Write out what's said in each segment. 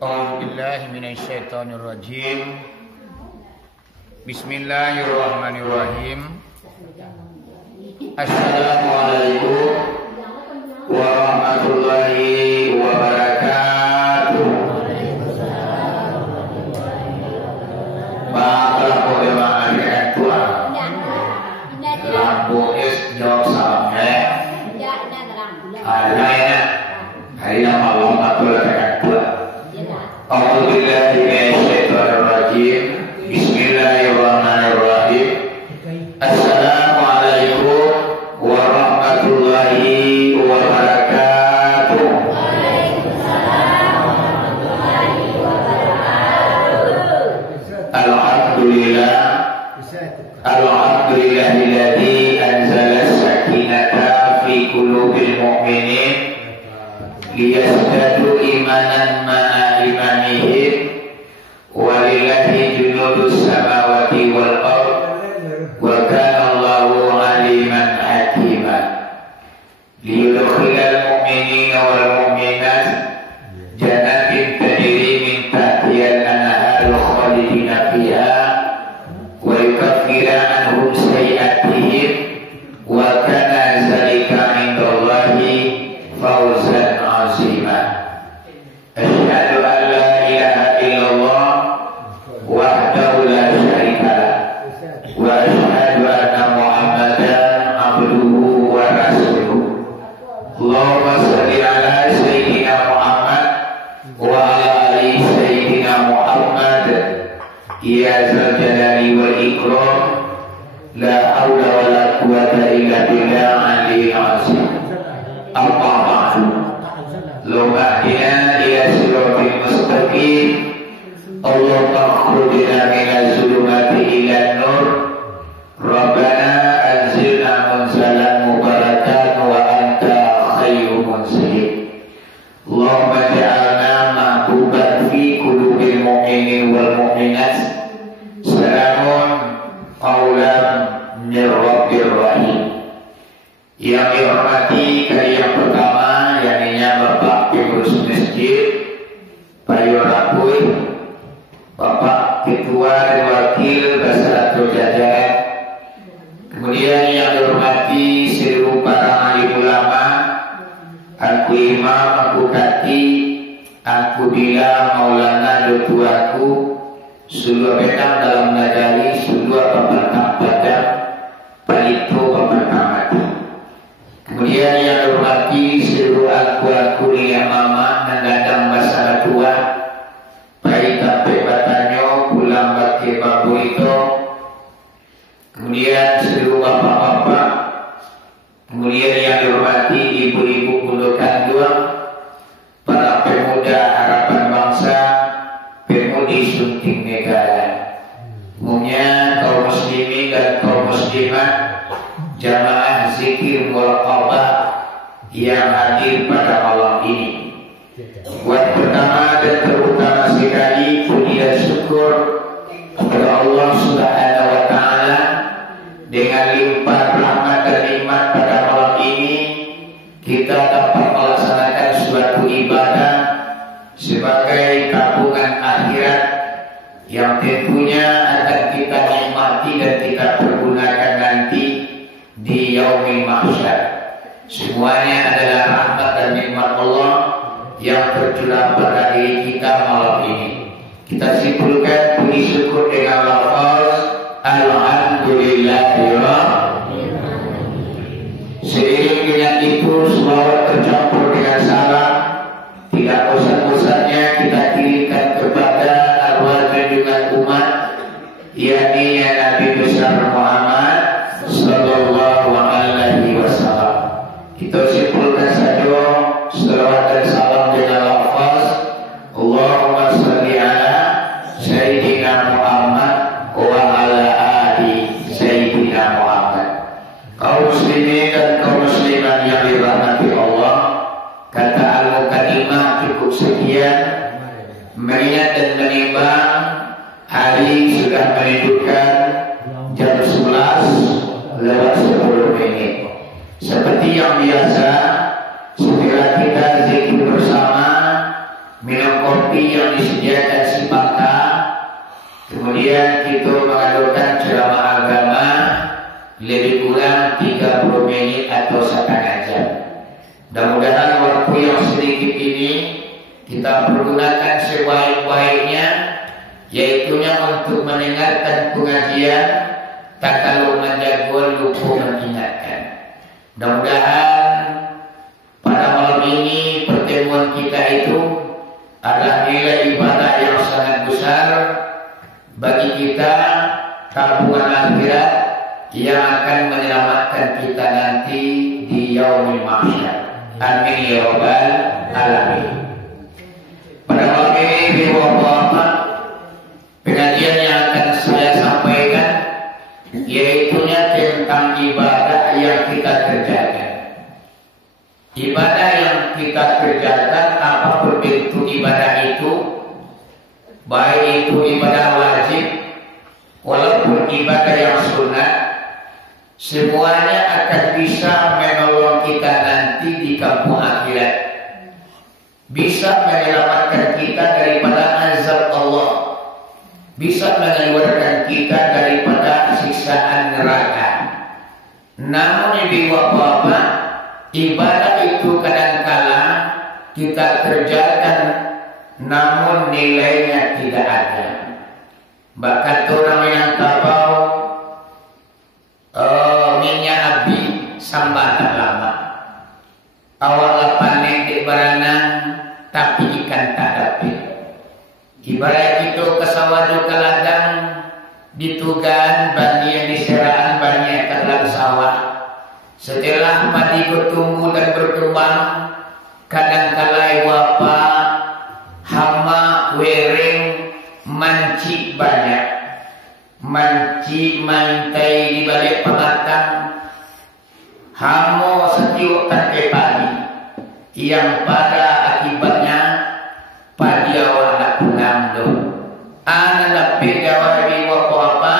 A'udzubillahiminasyaitonirrajim. Bismillahirrahmanirrahim. Assalamualaikum warahmatullahi wabarakatuh. Bapak Dewan Ketua lampu es jauh sampai hari malam atau ketua. A'udzubillahi minasyaitonirrajim. Bismillahirrahmanirrahim. Assalamualaikum warahmatullahi wabarakatuh. Alhamdulillah. Alhamdulillahilladzi anzala as-sakinata fi qulubil mu'minin liyazdadu imanan ma'a imanihim walillahi junudus samawati wal ard wa kana Allahu aliman hakima liyudkhilal mu'minina wal mu'minat jannatin tajri min tahtihal anhar khalidina fiha wa yukaffira anhum sayi'atihim wa kana zalika 'indallahi fawzan 'azima. Asyhadu an la ilaha illallah wahdahu la syarika lah wa asyhadu anna Muhammadan abduhu wa rasuluh. Allahumma shalli ala sayyidina Muhammad wa ala ali sayyidina Muhammad ya zal jalali wal ikram la haula wa la quwwata illa billah aliyyil azim. Amma ba'du. Allahumma hdina ila siratal mustaqim. Allahumma akhrujna minaz zulumati ilan nur. Rabbana anzilna munzalan mubarakan wa anta khairul munzilin. Allahumma ja'alna mahbuban fi qulubil mu'minin wal mu'minat. Salamun qawlan min rabbir rahim. Yang dihormati kali yang pertama yakni Bapak Pengurus Masjid Bayu Rapui, Bapak Ketua dan Wakil Basaratul Jajaran. Kemudian yang dihormati seluruh para alim ulama, aku imam, aku kati, aku bila Maulana Dotuaku, seluruh petang dalam najari, seluruh pemerintah padang, palito pemerintah mati. Kemudian yang dihormati seluruh aku yang mama mengadang masalah tua, baik sampai batanyo pulang bagi babu itu. Kemudian seluruh bapak-bapak, kemudian yang dihormati ibu-ibu pundukan dua, para pemuda harapan bangsa, pemudi sunting negara, umumnya kaum muslimin dan kaum muslimat, jamaah zikir muraqabah yang hadir pada malam ini. Buat pertama dan terutama sekali puji dan syukur kepada Allah Subhanahu wa taala dengan limpah rahmat dan nikmat pada malam ini kita dapat melaksanakan suatu ibadah sebagai tabungan akhirat yang tentunya akan kita nikmati dan kita pergunakan nanti di yaumil mahsyar. Semuanya adalah rahmat dan nikmat Allah yang tercurah pada diri kita malam ini. Kita simpulkan puji syukur dengan lafaz Alhamdulillahirabbil alamin. Seiring dengan itu selawat tercampur dengan salam tidak bosan-bosannya kita kirimkan kepada arwah junjungan umat yakni Nabi besar sekian, mengingat dan menimbang hari sudah menunjukkan jam 11 lewat 10 menit. Seperti yang biasa, segera kita zikir bersama, minum kopi yang disediakan si Paka, kemudian kita mengadukan ceramah agama lebih kurang 30 menit atau setengah jam. Mudah-mudahan waktu yang sedikit ini kita pergunakan sebaik-baiknya, yaitunya untuk mendengarkan pengajian, tak kalau menjaga lupa mengingatkan. Mudah-mudahan pada malam ini pertemuan kita itu adalah nilai ibadah yang sangat besar bagi kita, tabungan akhirat yang akan menyelamatkan kita nanti di yaumil mahsyar. Amin ya rabbal alamin. Pada malam ini Bapak-bapak, pengajian yang akan saya sampaikan yaitunya tentang ibadah yang kita kerjakan. Ibadah yang kita kerjakan, apapun bentuk ibadah itu, baik itu ibadah wajib walaupun ibadah yang sunnah, semuanya akan bisa menolong kita nanti di kampung akhirat, bisa menyelamatkan kita daripada azab Allah, bisa mengeluarkan kita daripada siksaan neraka. Namun ibu bapak, ibadah itu kadangkala kita kerjakan namun nilainya tidak ada. Bahkan orang yang tahu minyak api sambatan lama, awal panen di baranang tapi ikan tak dapat. Ibarat itu ke sawah ke ladang, ditugan bani yang diseraan banyak ke dalam sawah. Setelah padi bertumbuh dan berkembang, kadangkala wapa, hama, wereng, manci banyak, manci mantai di balik pengatang, hamo setiuk tangkai padi, yang pada akibatnya padi awal nak punang tu. Anak dapat jawab dari apa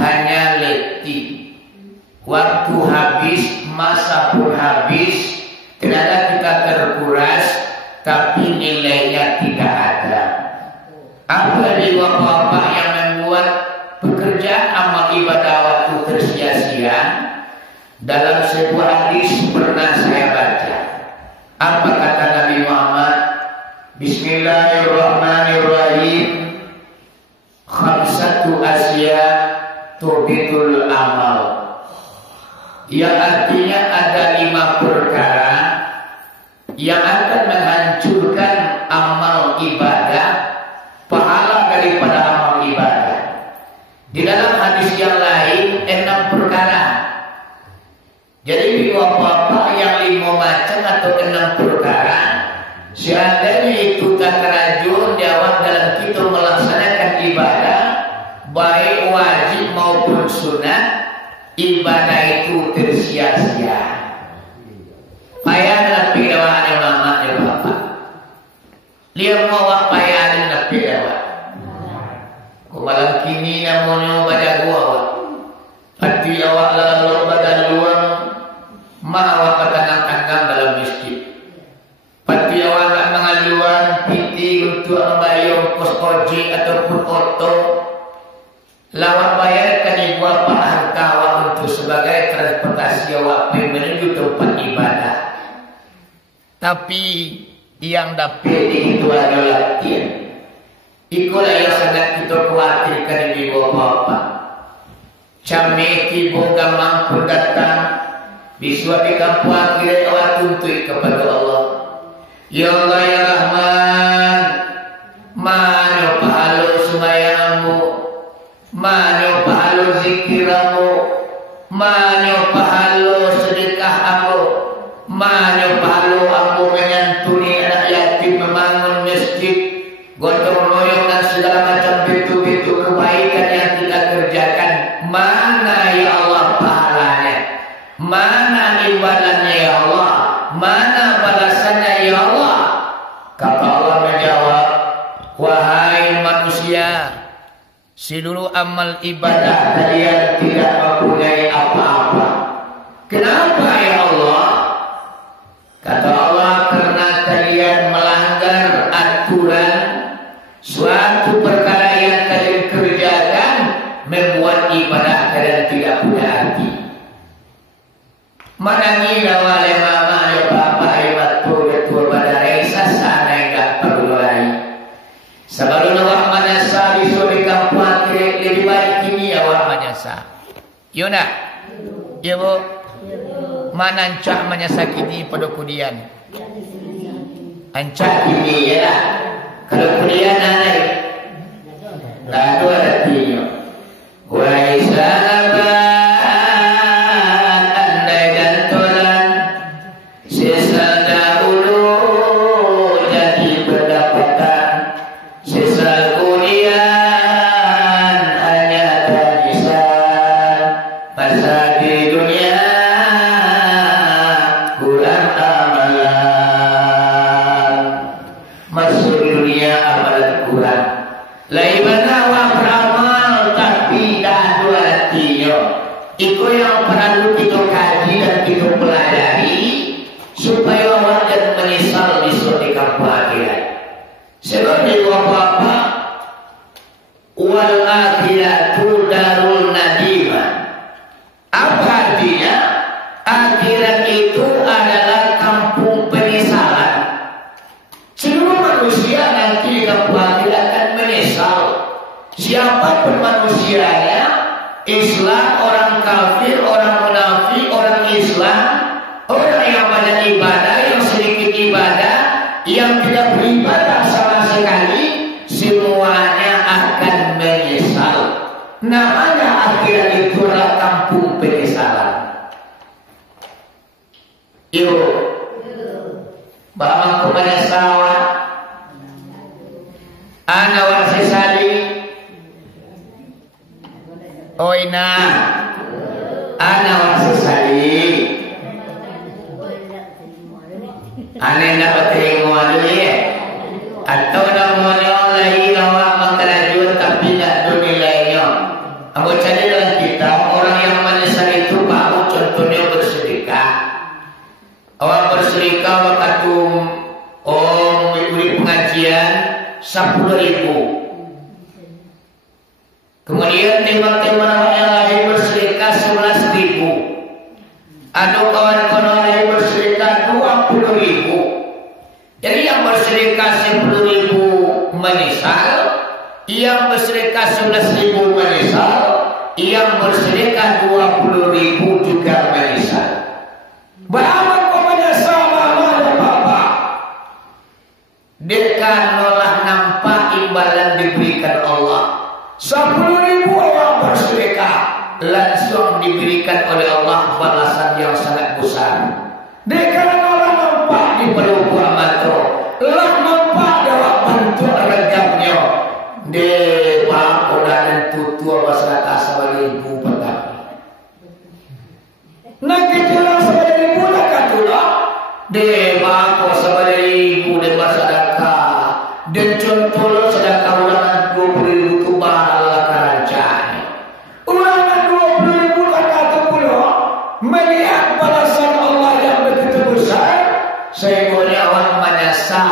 hanya letih. Waktu habis, masa pun habis, tenaga kita terkuras, tapi nilainya tidak ada. Apa dari bapak yang membuat pekerjaan amal ibadah waktu tersia-sia? Dalam sebuah hadis pernah saya baca. Apa kata Nabi Muhammad? Bismillahirrahmanirrahim. Khamsatu asya tubitul amal. Yang artinya ada 5 perkara yang akan menghancurkan amal ibadah, pahala daripada amal ibadah. Di dalam hadis yang lain 6 perkara. Jadi bapak yang 5 macam atau 6 perkara, seandainya itu tak terajun jawab dalam kita melaksanakan ibadah, baik wajib maupun sunnah, ibadah itu tersia-sia. Payah nabi dawaan yang lama ya bapak. Dia mau payah nabi dawaan. Kumalang kini namanya baca gua. Hati awak lalu badan luang, ma'awak patang-tanggang dalam masjid. Pati awak nak mengaluan piti untuk membayar pos koji ataupun oto. Lawak bayarkan ibu apa harta awak untuk sebagai transportasi awak menuju tempat ibadah. Tapi yang dapat itu adalah latihan. Itulah yang sangat kita khawatirkan ibu bapak. Cameki boga mampu datang biswa di kampung akhirat awak tuntut kepada Allah. Ya Allah ya Rahman, mana pahala sembahyangmu, mana pahala zikiramu, mana pahala sedekahmu, mana pahala aku menyantuni anak yatim, membangun masjid, gotong royong dan segala macam pintu-pintu kebaikan yang kita kerjakan. Mana ya Allah pahalanya? Mana ibadahnya ya Allah? Mana balasannya ya Allah? Kata Allah seluruh amal ibadah kalian tidak mempunyai apa-apa. Kenapa ya Allah? Kata Allah, karena kalian melanggar aturan suatu perkara yang kalian kerjakan, membuat ibadah kalian tidak punya arti. Manangira wale mama ya bapak ya batu ya tua badai sasana enggak perlu lagi. Sebelum awak manasa disuruh kampung akhir lebih baik ini awak manasa. Yuna, ya bu, mana ancak manasa kini pada kudian. Ancak kini ya, kalau kudian naik, lalu ada tiga. Wahai sahabat. Itu yang perlu kita kaji dan kita pelajari supaya orang dan menyesal di suatu kampung akhirat. Sebab di apa-apa wal akhiratu darul nadimah. Apa artinya? Akhirat itu adalah kampung penyesalan. Seluruh manusia nanti di kampung akhirat akan menyesal. Siapapun manusianya, Islam, orang kafir, orang munafik, orang Islam, orang yang banyak ibadah, yang sedikit ibadah, yang tidak beribadah sama sekali, semuanya akan menyesal. Namanya akhirat itu adalah kampung penyesalan. Yuk, bapak kepada sawah, anak wasisali. Oina, ana wasisali, ane dapat terima dulu ya, atau namanya lagi awak mengelajur tapi tidak ada nilainya. Ambo carilah kita orang yang menyesal itu baru contohnya bersedekah. Awak bersedekah waktu di pengajian 10.000. Kemudian teman-teman yang lain bersedekah 11.000. Ada kawan-kawan lain bersedekah 20.000. Jadi yang bersedekah 10.000 menyesal, yang bersedekah 11.000 menyesal, yang bersedekah 20.000 juga menyesal. Berapa kau menyesal mama dan papa? Dekat nolah nampak imbalan diberikan Allah. 10.000 orang bersedekah, langsung diberikan oleh Allah balasan yang sangat besar. Dekat orang nampak di perut amatro, lah nampak dapat bentuk regamnya. De bangko dan tutua masyarakat 10.000 petang. Nak kejelas 10.000 nak katulah. De bangko 10.000 de masyarakat. Dan contoh sedekah ulangan 20.000 itu bahala kerajaan. Ulangan 20.000 kata pula melihat balasan Allah yang begitu besar, sehingga orang menyasa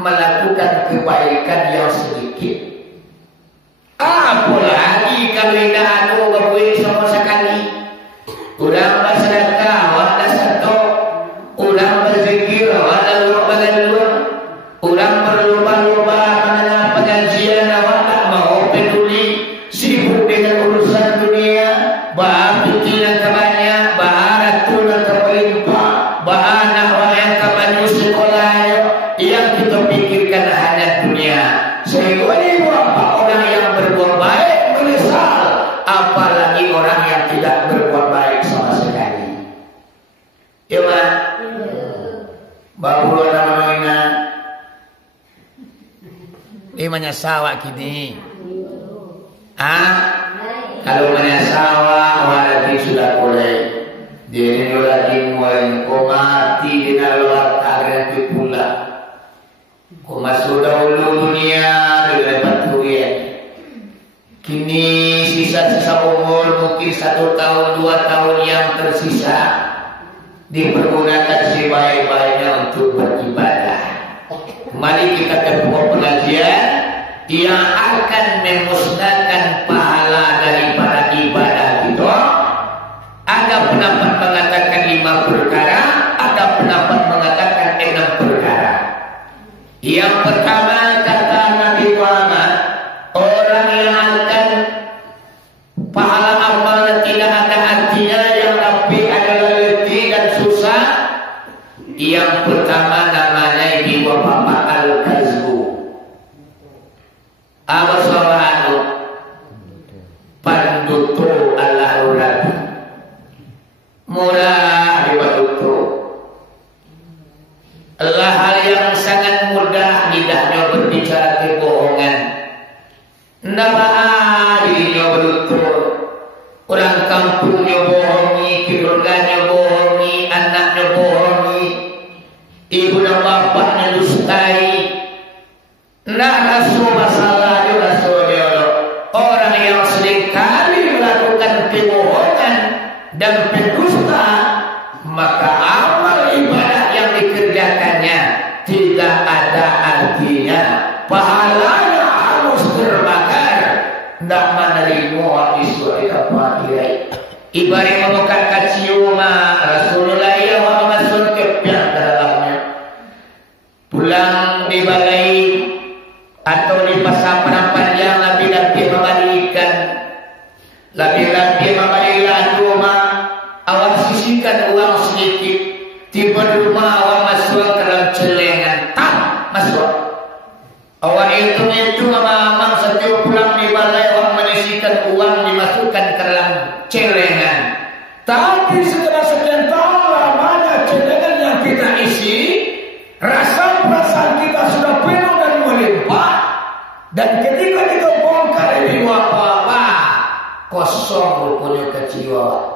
melakukan kebaikan yang sedikit. Apalagi kalau tidak ada berbuat sama sekali. Ulang bersedekah, wala satu. Ulang berzikir, wala lupa. Ulang berlomba-lomba karena pengajian awak tak mau peduli, sibuk dengan urusan dunia, bahas pikiran kebanyak, bahas tulang terlimpah, bahas anak orang yang kebanyak sekolah yang kita pikirkan hanya dunia. Sehingga ini apa orang yang berbuat baik menyesal, apalagi orang yang tidak berbuat baik sama sekali. Ya Pak, baru namanya. Menyasawak kini. Kalau menyasawak walaupun sudah boleh. Jadi lagi mulai kau mati dengan luar kagak pula. Kau masuk dahulu dunia dengan batu ya. Kini mungkin 1 tahun 2 tahun yang tersisa dipergunakan sebaik-baiknya untuk beribadah. Mari kita tempuh pengajian yang akan memusnahkan pahala daripada ibadah itu. Ada pendapat mengatakan 5 perkara, ada pendapat mengatakan 6 perkara. Yang pertama kata Nabi Muhammad, orang yang akan pahala amal tidak ada artinya, yang lebih adalah letih dan susah. Yang pertama namanya ibu bapak al-kazbu. Apa soalnya? Pandutu al-aurabi. Murah dibadutu. Allah hal yang sangat mudah lidahnya berbicara kebohongan. Nama dirinya berutur. Orang kampungnya bohongi, keluarganya bohongi, anaknya bohongi, ibu dan bapaknya dustai. Nak rasul masalah rasul dia. Orang yang seringkali melakukan kebohongan dan pendusta, maka amal ibadah yang dikerjakannya tidak ada artinya. Pahalanya harus terbakar. Tidak menerima isu akhirat. Ibarat membuka ciuma Rasulullah yang masuk ke pihak dalamnya. Pulang di balai atau di pasar panjang, laki-laki membalikan, laki-laki membalikan rumah. Awak sisihkan uang sedikit, tiba di rumah awak masuk ke dalam celengan, tak masuk. Awak itu mamang setiap pulang di balai awak menyisihkan uang dimasukkan ke dalam celengan. Tapi setelah sekian tahun lamanya celengan yang kita isi, rasa perasaan kita sudah penuh dan melimpah. Dan ketika kita bongkar ini apa-apa, kosong rupanya kecewa.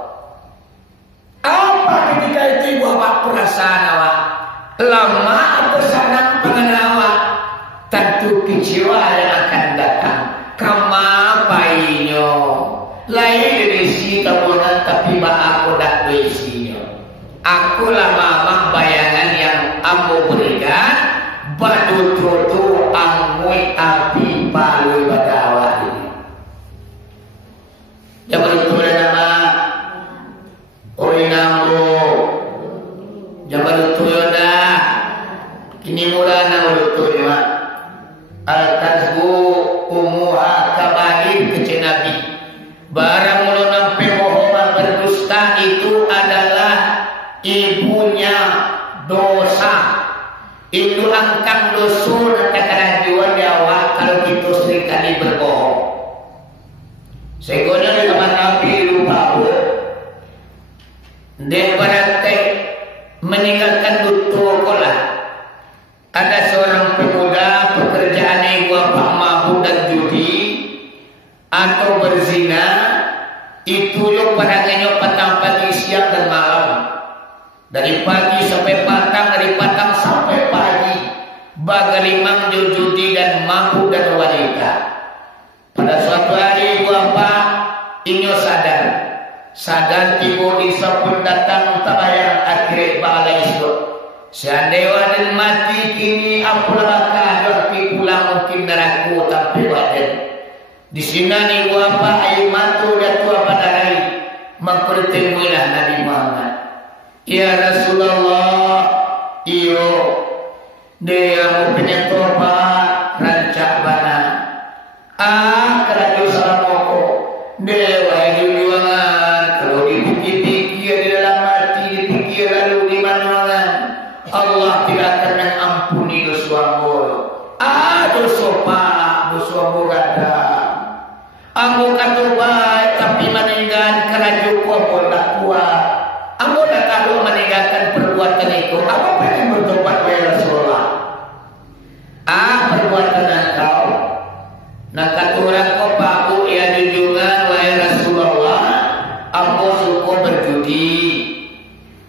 Apa ketika itu ibu apa perasaan awak? Lama atau senang pengenal awak? Tentu kecewa yang akan datang. Kama painyo lain dari si tabunan tapi aku tak berisinya. Aku lama bayangan yang ambo berikan badu tutu angui api palu badawa ini. Jangan lupa nama Oinambo. Jangan lupa dah. Kini mula nama lupa ya. Al-Tazbu umuha kabair kecil Nabi. Barang mula nampai bohongan berdusta itu adalah ibunya dosa. Itu angkang dosul dan kekerajuan Jawa kalau kita seringkali berbohong. Segonya di teman Nabi lupa daripada meninggalkan betul kolah. Ada seorang pemuda pekerjaannya bapak mabuk dan judi atau berzina, itu yo padangannya petang pagi siang dan malam. Dari pagi sampai petang, dari petang sampai pagi, bagaimana judi dan mabuk dan wanita. Pada suatu hari bapak inyo sadar tiba di sapun datang tabayang akhir balai isuk. Seandainya dan mati kini apalah berarti pulang mungkin neraku tapi badan. Di sini nih bapak ayu matu dan tua padarai mempertemuilah Nabi Muhammad. Ya Rasulullah, iyo dia mau penyetobat rancak bana. Kerajaan salamoko dewa jujuangan kalau dipikir-pikir di dalam hati dipikir lalu di mana Allah tidak akan mengampuni dosa ambo. Dosa pak, dosa ambo gada. Ambo kata baik tapi meninggalkan kerajaan kau tak kuat. Ambo tak tahu meninggalkan perbuatan itu. Apa pengen bertobat ya Rasulullah? Perbuatan engkau. Nak kata orang kau paku ya junjungan wahai Rasulullah. Ambo suka berjudi.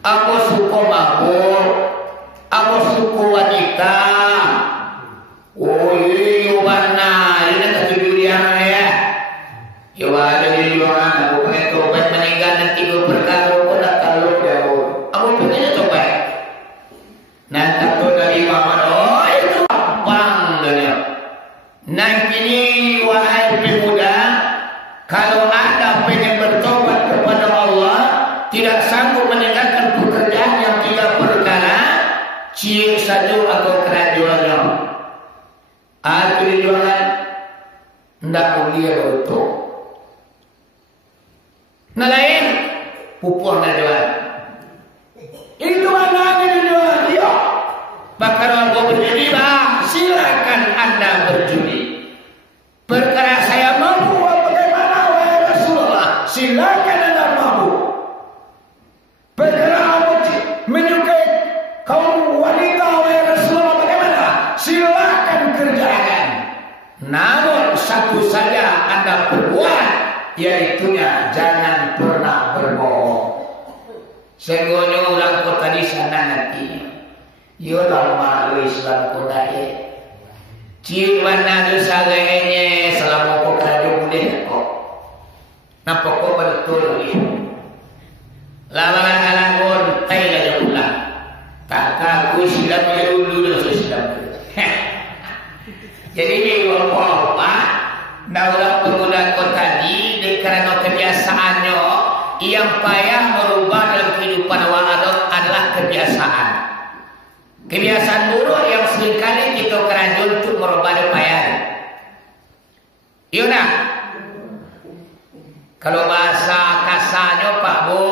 Ambo suka mabuk. Ambo suka wanita. Oh iya warna. Ini tak jujur yang ya. Ya ada jujuran. Aku pengen tidak sanggup meninggalkan pekerjaan yang 3 perkara, cie saja atau kerajuannya. Aku dijualan, ndak mulia betul. Nah lain, pupuh nak jual. Itu anaknya dijual dia. Maka kalau berjudi, silakan anda berjudi. Perkara saya mampu, bagaimana wahai Rasulullah? Silakan anda mampu. Perkara menyukai kaum wanita wahai Rasulullah, bagaimana? Silakan kerjakan. Namun satu saja anda perbuat, yaitunya jangan pernah berbohong. Senggonyo ulang kota di sana nanti. Yo lama Islam kota ye. Ciuman nadu sagainya selama kau kerja boleh kok. Nampak kau betul ni. Lama-lama pun tay dah pulang. Tak aku Islam dulu Islam. Jadi ni apa? Daulah pengguna kota tadi kerana kebiasaannya yang payah merubah dalam kehidupan orang adalah kebiasaan. Kebiasaan buruk yang seringkali kita kerajaan untuk merubah dan payah. Yuna, kalau bahasa kasarnya Pak Bu,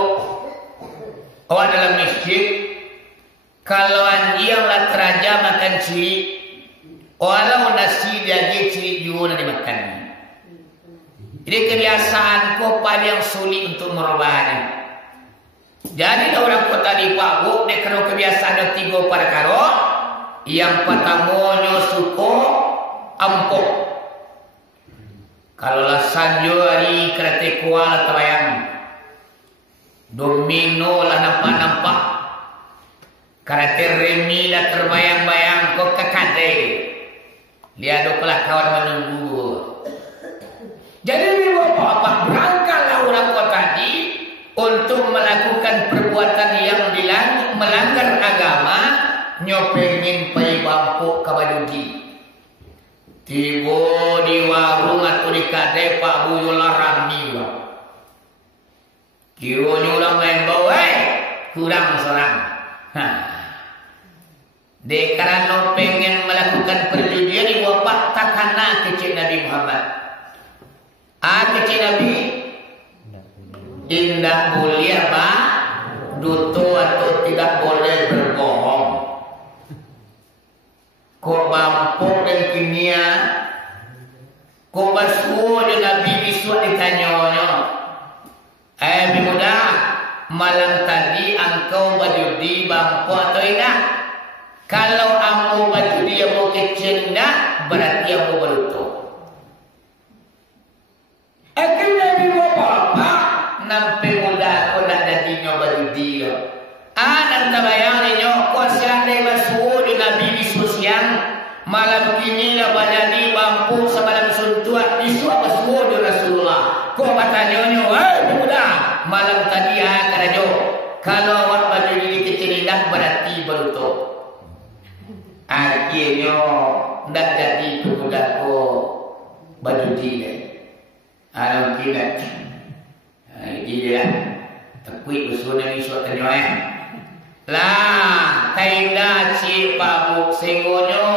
orang dalam masjid, kalau dia lah kerajaan makan ciri, orang nasi daging ciri juga nak dimakan. Jadi kebiasaan kau paling sulit untuk merubahnya. Jadi orang kota di Pak Bu, dia kena kebiasaan 3 perkara. Yang pertamanya suko ampuk. Kalau lah sanjo hari kereta kuala terbayang. Domino lah nampak-nampak. Kereta remi lah terbayang-bayang kau kekade. Lihat dokelah kawan menunggu. Jadi apa-apa berangkatlah orang kota tadi untuk melakukan perbuatan yang melanggar agama, nyopengin pai bangku kabadudi. Tiba di warung atau di kadai Pak Buyola Rami. Kira nyulang main bawa, kurang serang. Karena pengen melakukan perjudian di wapak takana kecil Nabi Muhammad. Kecil Nabi tidak boleh duto atau tidak boleh berbohong. Kau mampu dan kimia, kau basuh dan Nabi Iswa ditanya-nya. Muda, malam tadi engkau berjudi mampu atau tidak? Kalau aku berjudi yang mau kecil tidak, berarti aku berluto. Akhirnya Nabi apa? Nampai muda aku nak jadi nyoba judi lo. Nanti bayangin nyo, kau siapa basuh di Nabi Iswa siang, malam kini lah banyani bampu semalam suntuat isu basuh di Rasulullah. Kau bertanya nyo, muda, malam tadi karajo, kalau awak baju diri kecil dah berarti berluto. Akhirnya ndak jadi pemuda ko baju diri. Alam kilat. Dia tapi usulnya isu terjadi. Lah, kaindah si Pak Bu sengonyo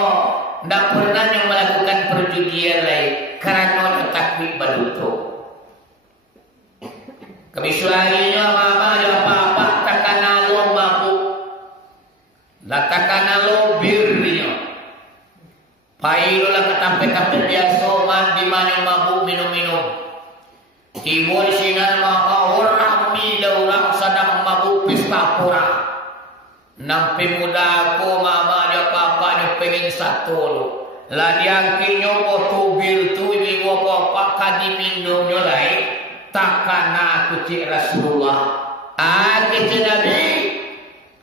ndak pernah yang melakukan perjudian lain karena takwi baluto. Kebisuarinya mama apa-apa takana lo mampu. La takana lo birrinya. Pailo lah ketampe-tampe biasa mandi mana mabuk minum-minum. Timur sinan maka orang mila orang sedang mabuk pesta pura. Nampi muda aku mama dia papanya pengen satu lo. Lah diangkinyo otobir tu ibu bapak kadi minumnya lain. Takana kucik Rasulullah. Kecil Nabi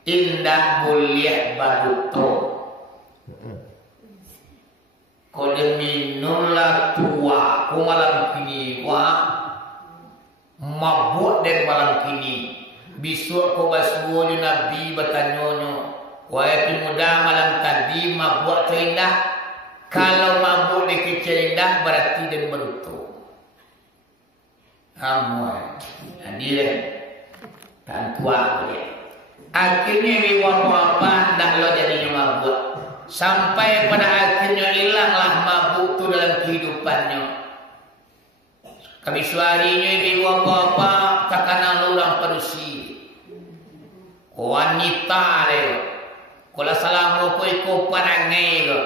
indah mulia baluto. Kau minumlah tua. Kau malam kini mabuk dan malam kini. Besok kau basuh Nabi bertanya, wahai pemuda malam tadi mabuk terindah. Kalau mabuk di kecil indah berarti dan berutuh. Amuan. Dia Dan tua boleh. Akhirnya apa nak lo jadi mabuk. Sampai pada akhirnya hilanglah mabuk tu dalam kehidupannya. Kami suarinya ibu apa takkan orang perusi. Wanita leh. Kalau salah mau ikut parangai ke.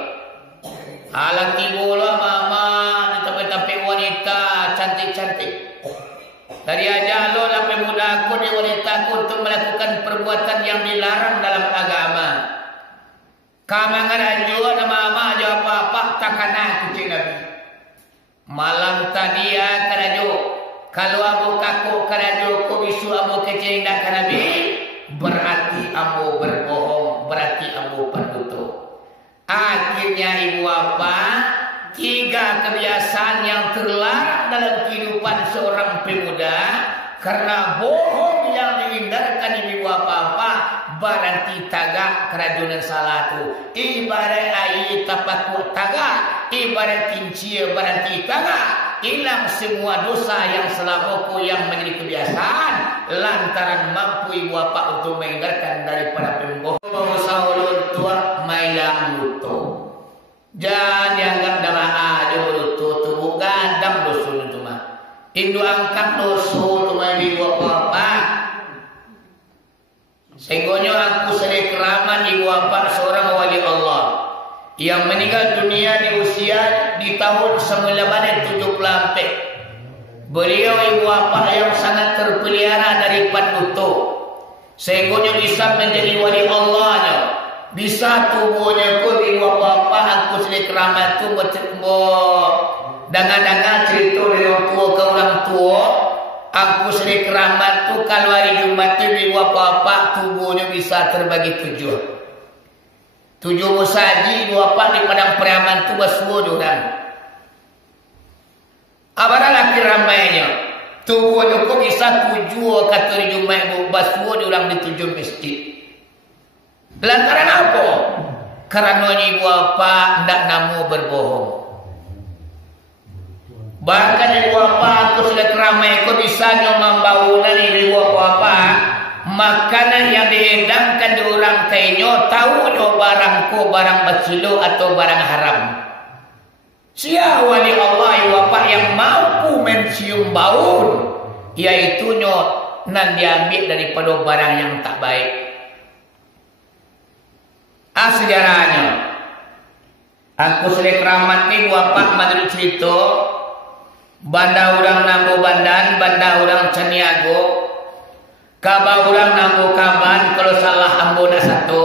Alat tibola mama di tempat-tempat wanita cantik-cantik. Dari aja lo sampai muda aku di wanita aku untuk melakukan perbuatan yang dilarang dalam agama. Kamangan aja nama mama aja apa-apa takkan aku Nabi. Malam tadi ya kerajo. Kalau abu kaku kerajo ko bisu abu kecil nak Nabi. Berarti abu berbohong, berarti abu pentutup. Akhirnya ibu apa? 3 kebiasaan yang terlarang dalam kehidupan seorang pemuda karena bohong yang dihindarkan ibu apa-apa berarti tagak kerajunan salah tu. Ibarat air tapaku tagak, ibarat kincir berarti tagak. Hilang semua dosa yang selama yang menjadi kebiasaan lantaran mampu ibu apa untuk menghindarkan daripada pembohong. Pengusaha tua mailang luto. Jangan dianggap darah aja luto tu bukan dam dosun itu mah. Indo angkat dosun tu mah ibu apa? Sehingga aku sering keramat ibu apa seorang wali Allah yang meninggal dunia di usia di tahun 1974. Beliau ibu apa yang sangat terpelihara dari panuto. Sehingga bisa menjadi wali Allahnya. Bisa tubuhnya ku ibu apa aku sering keramat tu dangan-dangan cerita dari orang tua ke orang tua. Aku sering keramat tu kalau hari Jumat ibu apa tubuhnya bisa terbagi 7. 7 musaji ibu apa di padang peraman tu bersuah orang. Apabila laki ramainya tubuhnya kok bisa 7 kata hari Jumat ibu bersuah orang di 7 masjid. Lantaran apa? Karena ibu apa tidak namu berbohong. Bahkan ibu apa aku sudah keramai kok bisa membawa dari ibu apa makanan yang dihidangkan di orang kainyo tahu no barang bacilo atau barang haram. Siapa wali Allah ibu apa yang mampu mencium bau yaitu nyo nan diambil daripada barang yang tak baik. Sejarahnya aku sering keramat ni bapak menurut cerita banda orang nambo bandan banda orang caniago kaba orang nambo kaban kalau salah ambo dah satu.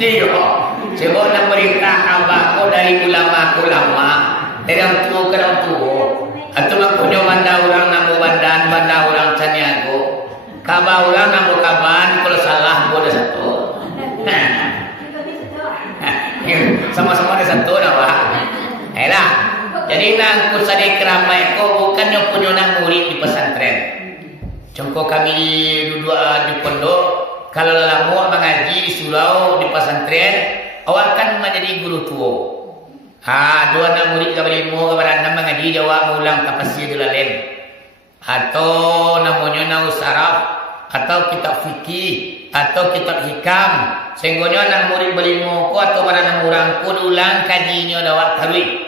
Tio sebab nak berita abako dari ulama dari orang tua ke orang tua atau punya banda orang nambo bandan banda orang caniago kaba orang nambo kaban kalau salah ambo dah satu. Sama-sama ada satu dah pak. Elah. Jadi nangku sadi keramai ko bukannya punya nak murid di pesantren. Contoh kami duduk di pondok, kalau lama mengaji di surau di pesantren, awak kan menjadi guru tua. Dua nak murid kami lima kepada enam mengaji jawab ulang tafsir Jalalain. Atau namanya naus Arab atau kitab fikih atau kitab hikam sehingga anak murid berlima atau pada enam orang pun ulang kajinya dawat tarwih.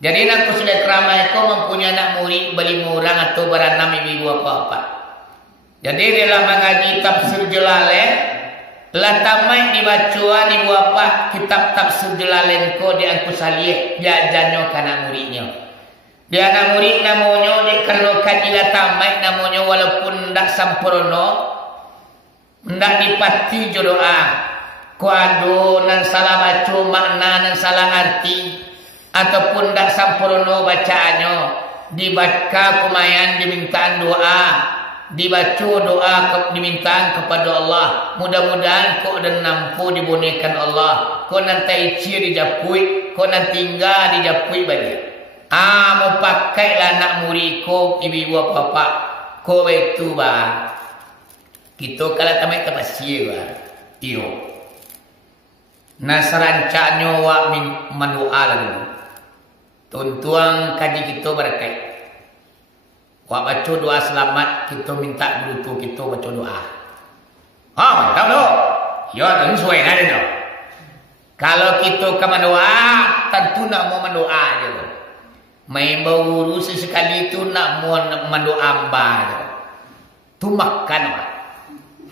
Jadi nak sudah keramai ko mempunyai anak murid berlima orang atau pada enam ibu apa-apa. Jadi dalam mengaji tafsir Jalalain latamai dibacuan ibu apa kitab tafsir Jalalain ko di angku salih diajarnya ke anak muridnya. Dia anak murid namanya dia kalau kaji latamai namanya walaupun tidak sempurna tidak dipati jodoa kuado nan salah baca makna nan salah arti ataupun tidak sempurna bacaannya dibaca kumayan dimintaan doa dibaca doa dimintaan kepada Allah mudah-mudahan kau dan nampu dibunyikan Allah kau nanti cia dijapui kau nanti tinggal dijapui bagi mau pakailah anak murid kau ibu bapak kau itu bah kita kalau tamai terpasir bah iyo nasarancanyo wa manual dulu tuntuang kaji kita berkait Wak baca doa selamat, kita minta dulu tu kita baca doa. Tahu tu? Ya, tu sesuai ada tu. Kalau kita ke mendoa, tentu nak mau mendoa je. Main guru sesekali tu nak mau mendoa mbah je. Tu makan wak.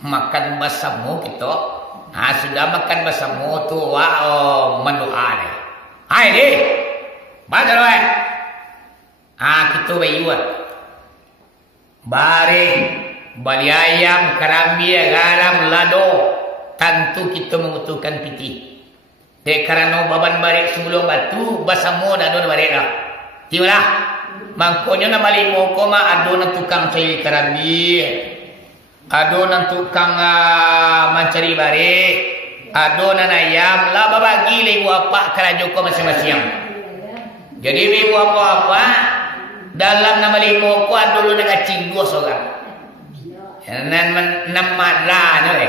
Makan bersama kita. Sudah makan bersama tu wak mendoa ni. Hai ni. Baca doa. Kita bayu wak. Bareng, bali ayam, kerambia, garam, lado. Tentu kita membutuhkan piti. Dek karena baban barek sebelum batu, bersama dah ada barek dah. Tibalah. Mangkonya nak balik moko mah ada nak tukang cari kerambia. Ada nak tukang mencari barek. Ada nak ayam. Lah bagi ibu apa kerajaan masing-masing. Jadi ibu apa-apa. Dalam nama lima ku ada dulu nak kacing 2 seorang. Nan madra ni.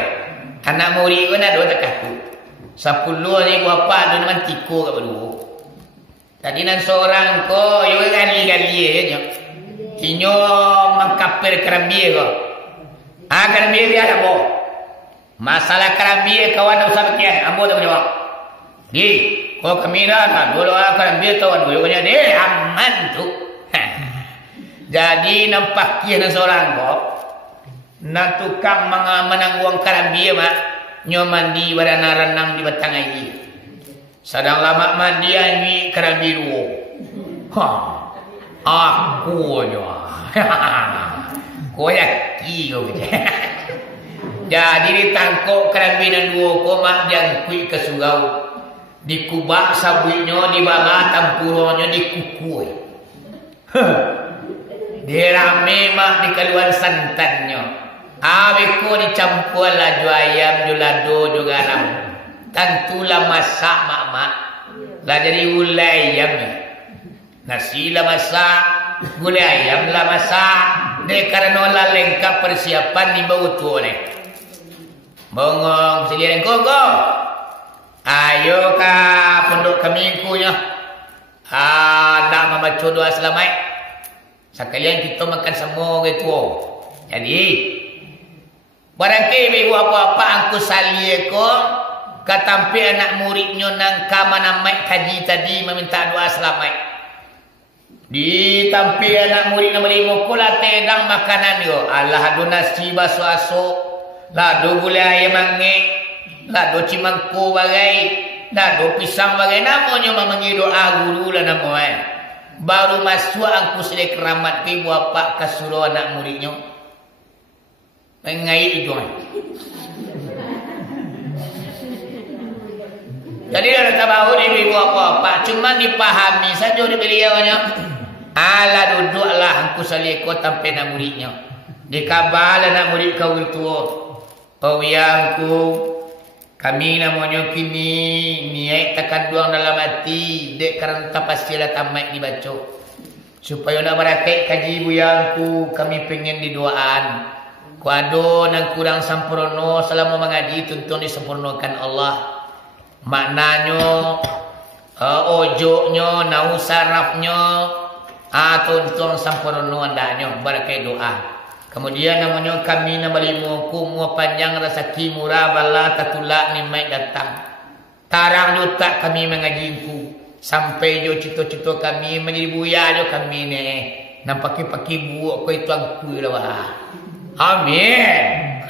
Anak murid ku nak 2 tak aku. 10 ni apa ada nama tiko kat berdua. Tadi nan seorang ko yo gali-gali je. Inyo mengkapir kerambia ko. Kerambia dia ada bo. Masalah kerambia kawan usah kian, ambo tak jawab. Di, ko kami dah dulu kerambia kawan yo nya de aman tu. Jadi nampak kia na seorang kok na tukang menangguang kerambia mak nyo mandi warna renang di batang air. Sedang lama mandi ni kerambia dua. Aku nyo. Ko yaki ko. Jadi ditangkok kerambia dua ko mak yang kui ke surau. Dikubak sabunyo, dibaga tampuronyo, dikukui. Dia rame mak di keluar santannya. Beko dicampur laju ayam, julado, juga garam. Tentulah masak mak-mak. Lah jadi gulai ayam ni. Nasi lah masak, gulai ayam lah masak. Dia karena lah lengkap persiapan di bau tu ni. Bongong sedia kau. Ayo ke pondok kami kunya. Nak membaca doa selamat. Sekalian kita makan semua gitu. Jadi barangkali ibu apa-apa angku sali ko katampi anak muridnya nang kamana mai kaji tadi meminta doa selamat. Ditampi anak murid nama 5 kula tedang makanan yo. Allah adu nasi baso-aso, lado gulai ayam angge, lado cimangku bagai, lado pisang bagai namanya memanggil doa guru lah namanya. Baru masuk angku sedek keramat ke bapa kasuruh anak muridnya. Mengai itu. Jadi ada tabahu di ibu apa-apa. Cuma dipahami saja di beliaunya. Ala duduklah angku saleko sampai anak muridnya. Dikabal anak murid kau tua. Pawiyangku. Kami namanya kini niat tekan duang dalam hati. Dek karena pastilah tamat dibaca. Supaya nak berakai kaji buyangku. Kami pengen didoaan. Kuado nang kurang sempurna selama mengaji tuntun disempurnakan Allah. Maknanya ojoknya, nau sarafnya, tuntun sempurna andanya berakai doa. Kemudian namanya kami nama 5 kumua panjang rezeki murah bala tatulak nimai datang. Tarang juta kami mengajinku. Sampai jo cito-cito kami menjadi buaya jo kami ni. Nampaki-paki buak ko itu angku lah. Amin.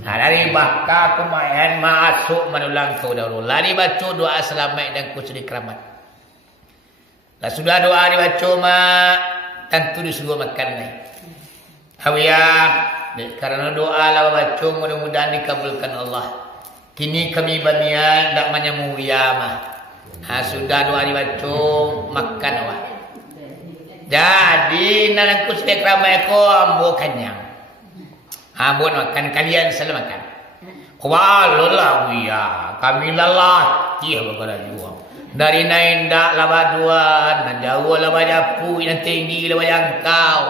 Nah dari bakal kumayan masuk menulang kau dahulu. Lari baca doa selamat dan kusudi keramat. Lah sudah doa dibaca mak tentu disuruh makan ni. Karena doa lah baca mudah-mudahan dikabulkan Allah. Kini kami banian tak menyamu mah. Sudah doa dibaca makan awak. Jadi nanangku sedek ramai ko ambo kanyang. Ambo makan kalian selalu makan. Walau ya kami lelah. Iya bakal jual. Dari naindak labaduan, nan jauh labajapu, nan tinggi labajangkau.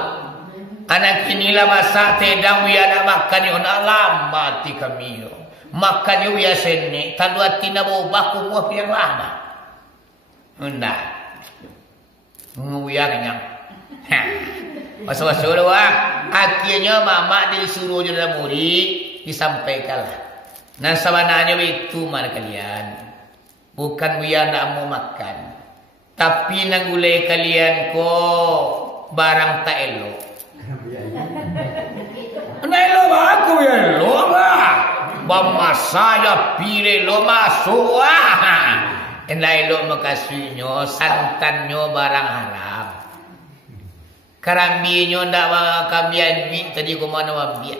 Anak inilah masak tedang biar nak makan yo nak lambat ti kami yo. Makan yo biasa ni, tadua tina bau baku buah piang lama. Hendak. Nguya kenyang. Masuk-masuk wah. Akhirnya mama disuruh jadi murid disampaikanlah. Nah sebenarnya itu mana kalian? Bukan biar nak mau makan, tapi nang gulai kalian kok barang tak elok. Nah elok aku ya elok lah. Bama saya pilih lo masuk wah. Nah elok makasihnya santannya barang haram. Karambinya ndak kambian bi tadi ko mana wambian.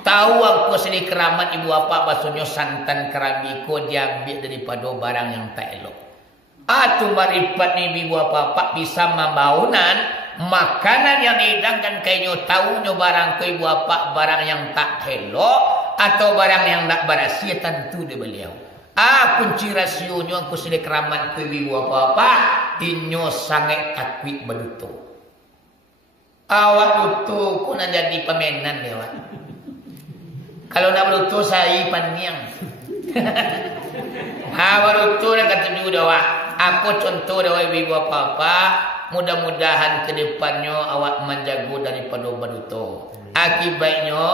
Tahu aku seni keramat ibu apa maksudnya santan kerambi ko diambil daripada barang yang tak elok. Atu maripat ni ibu apa bisa membaunan makanan yang dihidangkan kayaknya tahunya barang ko ibu apa barang yang tak elok atau barang yang tak berhasil tentu dia beliau. Kunci rasionya aku seni keramat ko ibu apa inyo sangat takwik beduto. Awak duto ko na jadi pamenan dewa. Kalau nak berutuh saya panjang. Berutuh nak kata juga wah. Aku contoh dah ibu apa-apa. Mudah-mudahan ke depannya awak menjaga daripada berutuh. Akibatnya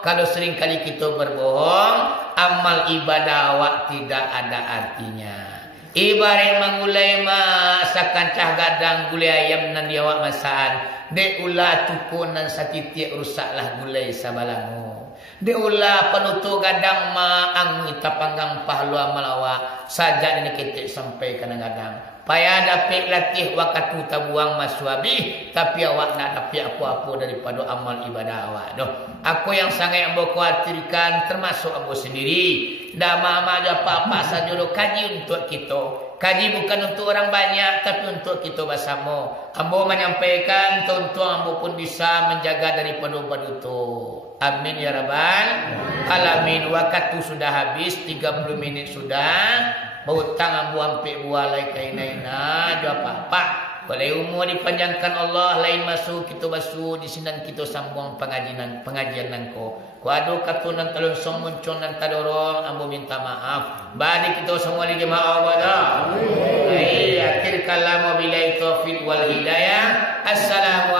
kalau sering kali kita berbohong, amal ibadah awak tidak ada artinya. Ibarat mengulai masakan cah gadang gulai ayam nan dia awak masakan. Dek ulah tukun nan satitik rusaklah gulai sabalamu. Dek ulah penutup gadang ma angui tapanggang pahlua malawa saja ini kita sampai kadang-kadang. Payah dapat latih waktu tabuang maswabi tapi awak nak dapat apa-apa daripada amal ibadah awak. Doh, aku yang sangat ambo khawatirkan termasuk ambo sendiri. Dah mama ada apa-apa saja doh kaji untuk kita. Kaji bukan untuk orang banyak tapi untuk kita bersama. Ambo menyampaikan tentu ambo pun bisa menjaga daripada baduto. Amin ya rabbal alamin. Waktu sudah habis 30 menit sudah. Bautang ambu ampe bualai kainaina do apa-apa. Boleh umur dipanjangkan Allah lain masuk kita basuh di sinan kita sambung pengajian nangko. Kuadu katunan talon song muncul nan tadorong ambu minta maaf. Bani kita semua lagi maaf dah. Akhir kalam wabillahi taufiq wal hidayah. Assalamu